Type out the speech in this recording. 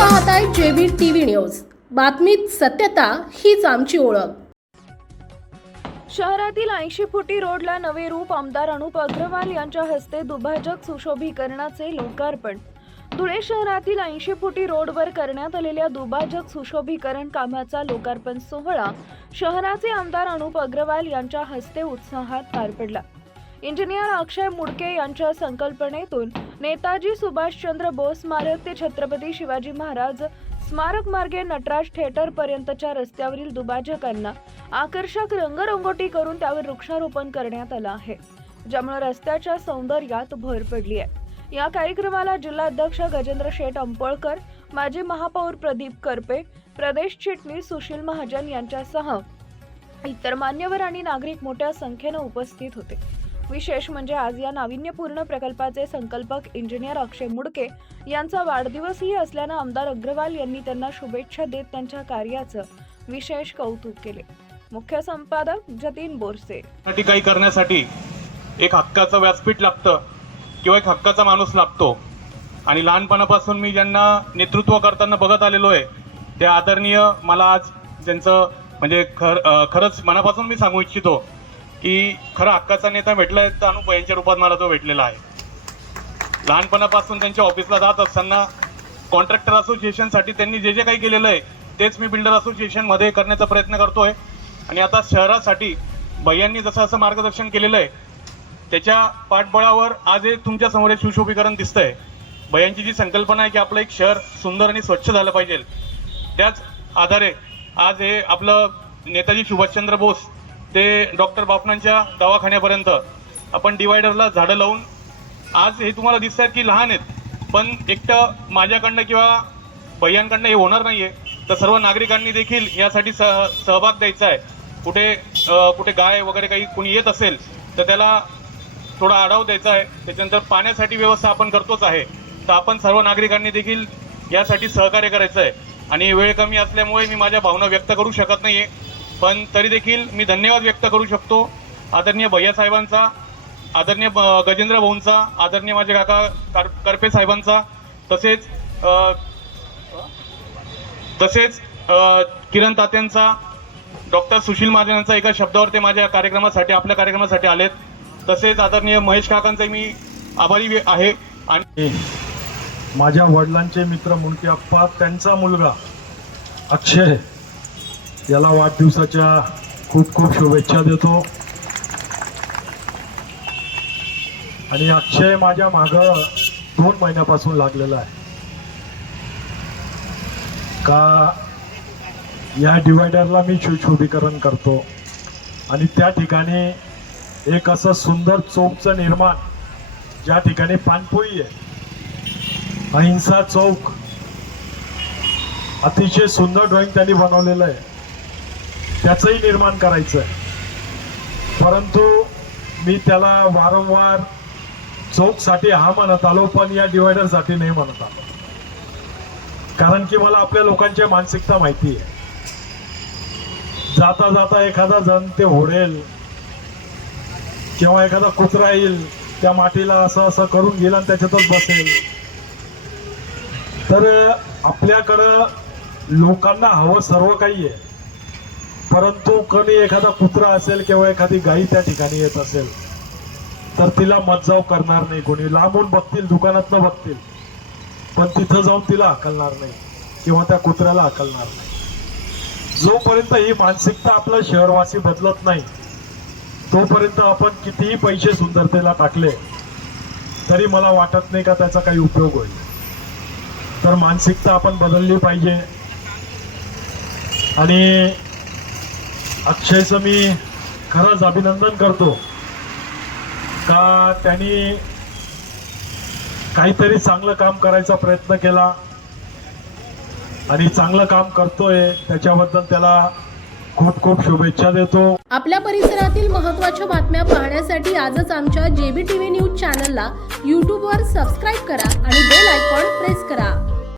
पाहताय JB TV news. बातमीत सत्यता हीच आमची ओळख. शहरातील ऐंशी फुटी रोडला नवे रूप आमदार अनुप अग्रवाल यांच्या हस्ते दुभाजक सुशोभीकरणाचे लोकार्पण. धुळे शहरातील ऐंशी फुटी रोडवर करण्यात आलेल्या दुभाजक सुशोभीकरण कामाचा लोकार्पण सोहळा शहराचे आमदार अनुप अग्रवाल यांच्या हस्ते उत्साहात पार पडला. इंजिनियर अक्षय मुडके यांच्या संकल्पनेतून नेताजी सुभाषचंद्र बोस स्मारक ते छत्रपती शिवाजी महाराज स्मारक मार्गे नटराज थिएटर पर्यंतच्या रस्त्यावरील दुभाजकांना आकर्षक रंगरंगोटी करून त्यावर वृक्षारोपण करण्यात आलं आहे ज्यामुळे रस्त्याच्या सौंदर्यात भर पडली आहे. या कार्यक्रमाला जिल्हाध्यक्ष गजेंद्र शेठ अंपळकर माजी महापौर प्रदीप करपे प्रदेश चिटणीस सुशील महाजन यांच्यासह इतर मान्यवर आणि नागरिक मोठ्या संख्येनं उपस्थित होते. विशेष म्हणजे आज या नाविन्यपूर्ण प्रकल्पाचे संकल्पक इंजिनियर अक्षय मुडके यांचा वाढदिवसही असल्यानं आमदार अग्रवाल यांनी त्यांना शुभेच्छा देत त्यांच्या कार्याचं विशेष कौतुक केले. मुख्य संपादक जतीन बोरसे. साठी काही करण्यासाठी एक हक्काचं व्यासपीठ लागतं किंवा एक हक्काचा माणूस लागतो. आणि लहानपणापासून मी ज्यांना नेतृत्व करताना बघत आलेलो आहे ते आदरणीय मला आज त्यांचं म्हणजे खर खरंच मनापासून मी सांगू इच्छितो की खरं हक्काचा नेता भेटलाय तर अनुप यांच्या रूपात मला तो भेटलेला आहे. लहानपणापासून त्यांच्या ऑफिसला जात असताना कॉन्ट्रॅक्टर असोसिएशनसाठी त्यांनी जे जे काही केलेलं आहे तेच मी बिल्डर असोसिएशनमध्ये करण्याचा प्रयत्न करतोय. आणि आता शहरासाठी भैयांनी जसं असं मार्गदर्शन केलेलं आहे त्याच्या पाठबळावर आज हे तुमच्यासमोर हे सुशोभीकरण दिसतंय. भैयांची जी संकल्पना आहे की आपलं एक शहर सुंदर आणि स्वच्छ झालं पाहिजे त्याच आधारे आज हे आपलं नेताजी सुभाषचंद्र बोस ते डॉक्टर बापणांच्या दवाखान्यापर्यंत. आपण डिवायडरला झाडं लावून आज हे तुम्हाला दिसत आहेत की लहान आहेत पण एकटं माझ्याकडनं किंवा भैयांकडनं हे होणार नाही आहे तर सर्व नागरिकांनी देखील यासाठी सह सहभाग द्यायचा आहे. कुठे कुठे गाय वगैरे काही कुणी येत असेल तर त्याला थोडा आढाव द्यायचा आहे. त्याच्यानंतर पाण्यासाठी व्यवस्था आपण करतोच आहे. तर आपण सर्व नागरिकांनी देखील यासाठी सहकार्य करायचं आहे. आणि वेळ कमी असल्यामुळे मी माझ्या भावना व्यक्त करू शकत नाही आहे पण तरी देखील मी धन्यवाद व्यक्त करू शकतो. आदरणीय भैया साहेबांचा आदरणीय ब- गजेंद्र भाऊंचा आदरणीय माझे काका कर- करपे साहेबांचा तसेच तसेच किरण तात्यांचा डॉक्टर सुशील महाजनांचा एका शब्दावर ते माझ्या कार्यक्रमासाठी आपल्या कार्यक्रमासाठी आलेत. तसेच आदरणीय महेश काकांचे मी आभारी आहे. आणि माझ्या वडिलांचे मित्र मुंडके अप्पा त्यांचा मुलगा अक्षय याला वाढदिवसाच्या खूप खूप शुभेच्छा देतो. आणि अक्षय माझ्या माग दोन महिन्यापासून लागलेला आहे. का या डिवायडरला मी सुशोभीकरण करतो. आणि त्या ठिकाणी एक असं सुंदर चौकचं निर्माण ज्या ठिकाणी पानपोई आहे अहिंसा चौक अतिशय सुंदर ड्रॉइंग त्यांनी बनवलेलं आहे. त्याचंही निर्माण करायचं आहे परंतु मी त्याला वारंवार चौकसाठी हा म्हणत आलो पण या डिवायडरसाठी नाही म्हणत आलो. कारण की मला आपल्या लोकांची मानसिकता माहिती आहे. जाता जाता एखादा जण ते होडेल किंवा एखादा कुत्रा येईल त्या मातीला असं असं करून गेला आणि त्याच्यातच बसेल. तर आपल्याकडं लोकांना हवं सर्व काही आहे. परंतु कधी एखादा कुत्रा असेल किंवा एखादी गाई त्या ठिकाणी येत असेल तर तिला मज्जाव करणार नाही कोणी. लांबून बघतील दुकानातनं बघतील पण तिथं जाऊन तिला हकलणार नाही किंवा त्या कुत्र्याला हकलणार नाही. जोपर्यंत ही मानसिकता आपलं शहरवासी बदलत नाही तोपर्यंत आपण कितीही पैसे सुंदरतेला टाकले तरी मला वाटत नाही का त्याचा काही उपयोग होईल. तर मानसिकता आपण बदलली पाहिजे. आणि अक्षयचं मी खरंच अभिनंदन करतो. का त्यांनी काहीतरी चांगलं काम करायचा प्रयत्न केला. आणि चांगलं काम करतोय त्याच्याबद्दल त्याला खूप खूप शुभेच्छा देतो. आपल्या परिसरातील महत्त्वाच्या बातम्या पाहण्यासाठी आजच आमच्या जेबी टीव्ही न्यूज चॅनलला यूट्यूबवर सबस्क्राईब करा आणि बेल आयकॉन प्रेस करा.